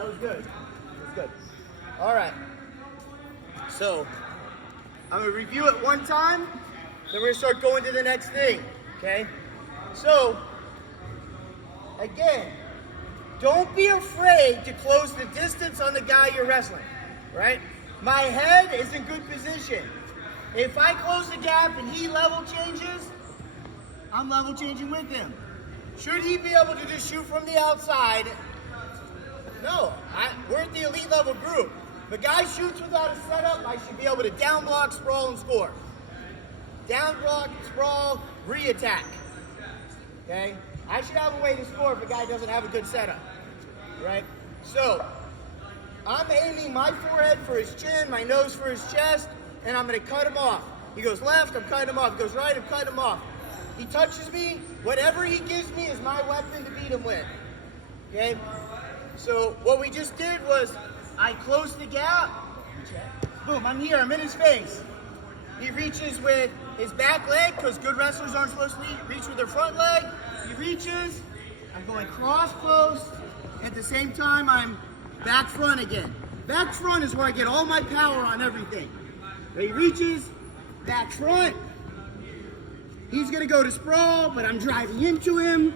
That was good. That was good. All right. So, I'm going to review it one time, then we're going to start going to the next thing, okay? So, again, don't be afraid to close the distance on the guy you're wrestling, right? My head is in good position. If I close the gap and he level changes, I'm level changing with him. Should he be able to just shoot from the outside? No, we're at the elite level group. If a guy shoots without a setup, I should be able to down block, sprawl, and score. Down block, sprawl, re-attack. Okay? I should have a way to score if a guy doesn't have a good setup. Right? So, I'm aiming my forehead for his chin, my nose for his chest, and I'm going to cut him off. He goes left, I'm cutting him off. He goes right, I'm cutting him off. He touches me, whatever he gives me is my weapon to beat him with. Okay? So what we just did was I closed the gap. Boom, I'm here, I'm in his face. He reaches with his back leg, because good wrestlers aren't supposed to reach with their front leg. He reaches, I'm going cross post. At the same time, I'm back front again. Back front is where I get all my power on everything. He reaches, back front. He's gonna go to sprawl, but I'm driving into him.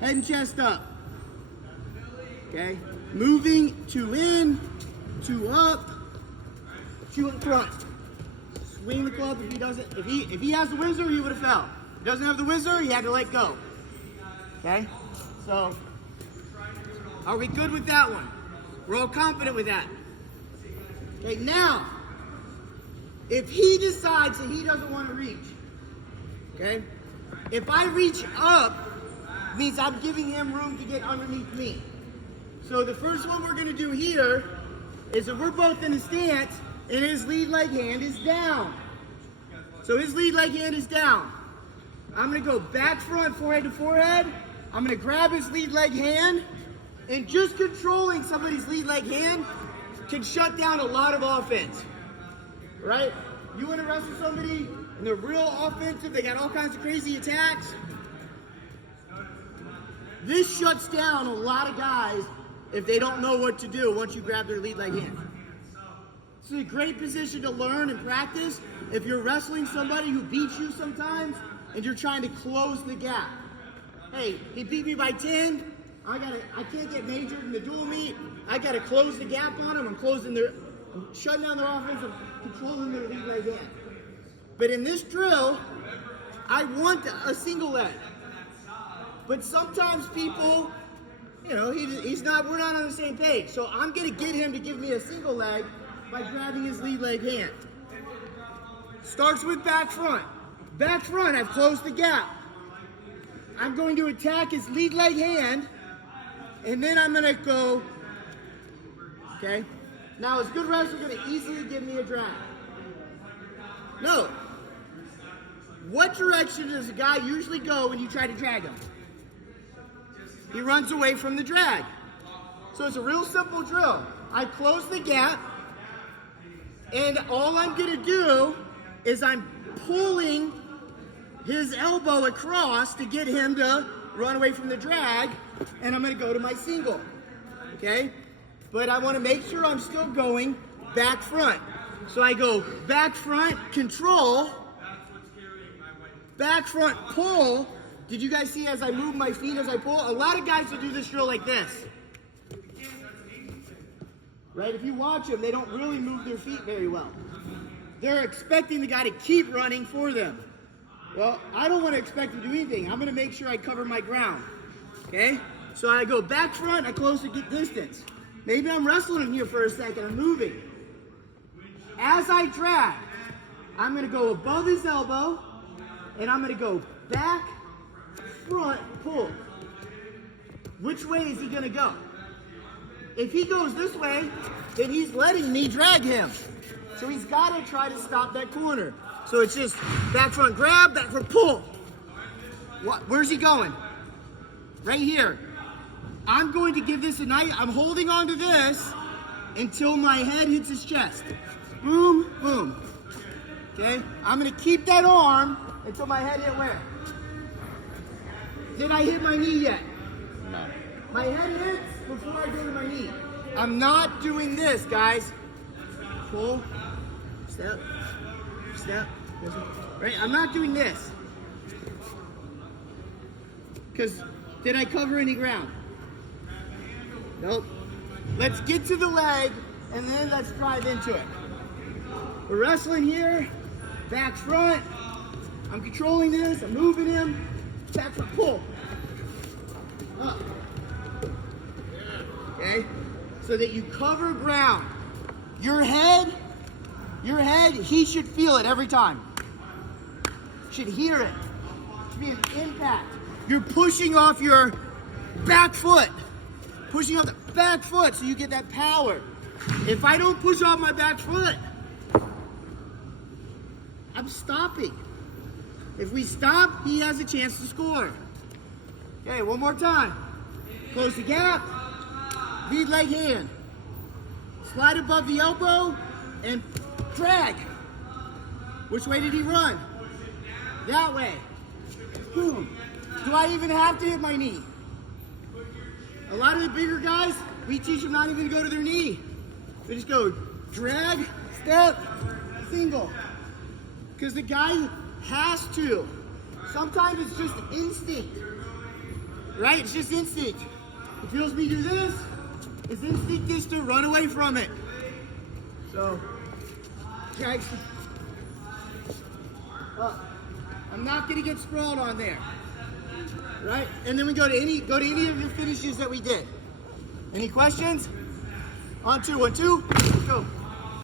Head and chest up. Okay? Moving, 2 in, 2 up, 2 in front. Swing the club if he doesn't. If he has the whizzer, he would have fell. If he doesn't have the whizzer, he had to let go. Okay? So, are we good with that one? We're all confident with that. Okay, now, if he decides that he doesn't want to reach, okay? If I reach up, means I'm giving him room to get underneath me. So the first one we're going to do here is that we're both in a stance and his lead leg hand is down. So his lead leg hand is down. I'm going to go back front, forehead to forehead. I'm going to grab his lead leg hand, and just controlling somebody's lead leg hand can shut down a lot of offense, right? You want to wrestle somebody and they're real offensive, they got all kinds of crazy attacks. This shuts down a lot of guys if they don't know what to do once you grab their lead leg hand. It's a great position to learn and practice if you're wrestling somebody who beats you sometimes and you're trying to close the gap. Hey, he beat me by 10. I can't get majored in the dual meet. I gotta close the gap on them. I'm shutting down their offense. I'm controlling their lead leg hand. But in this drill, I want a single leg. But sometimes people, we're not on the same page. So I'm gonna get him to give me a single leg by grabbing his lead leg hand. Starts with back front. Back front, I've closed the gap. I'm going to attack his lead leg hand, and then I'm gonna go, okay? Now, is good wrestler gonna easily give me a drag? No. What direction does a guy usually go when you try to drag him? He runs away from the drag. So it's a real simple drill. I close the gap, and all I'm gonna do is I'm pulling his elbow across to get him to run away from the drag, and I'm gonna go to my single, okay? But I wanna make sure I'm still going back front. So I go back front, control, back front, pull. Did you guys see as I move my feet as I pull? A lot of guys will do this drill like this. Right, if you watch them, they don't really move their feet very well. They're expecting the guy to keep running for them. Well, I don't want to expect him to do anything. I'm going to make sure I cover my ground. Okay? So I go back front, I close to get distance. Maybe I'm wrestling him here for a second, I'm moving. As I drag, I'm going to go above his elbow, and I'm going to go back, front, pull. Which way is he going to go? If he goes this way, then he's letting me drag him. So he's got to try to stop that corner. So it's just back front grab, back front pull. Where's he going? Right here. I'm going to give this a night. I'm holding on to this until my head hits his chest. Boom, boom. Okay? I'm going to keep that arm until my head hit where? Did I hit my knee yet? No. My head hits before I go to my knee. I'm not doing this, guys. Pull, step, step, right? I'm not doing this. Because did I cover any ground? Nope. Let's get to the leg and then let's drive into it. We're wrestling here, back front. I'm controlling this, I'm moving him. Back front, pull. Up. Okay? So that you cover ground. Your head, he should feel it every time. Should hear it. Should be an impact. You're pushing off your back foot. Pushing off the back foot so you get that power. If I don't push off my back foot, I'm stopping. If we stop, he has a chance to score. Okay, one more time. Close the gap. Lead leg hand. Slide above the elbow and drag. Which way did he run? That way. Boom. Do I even have to hit my knee? A lot of the bigger guys, we teach them not even to go to their knee. They just go drag, step, single. Because the guy has to. Sometimes it's just instinct. Right? It's just instinct. It feels me do this. His instinct is to run away from it. So, drag. I'm not gonna get sprawled on there. Right? And then we go to any of your finishes that we did. Any questions? On two, 1, 2, go.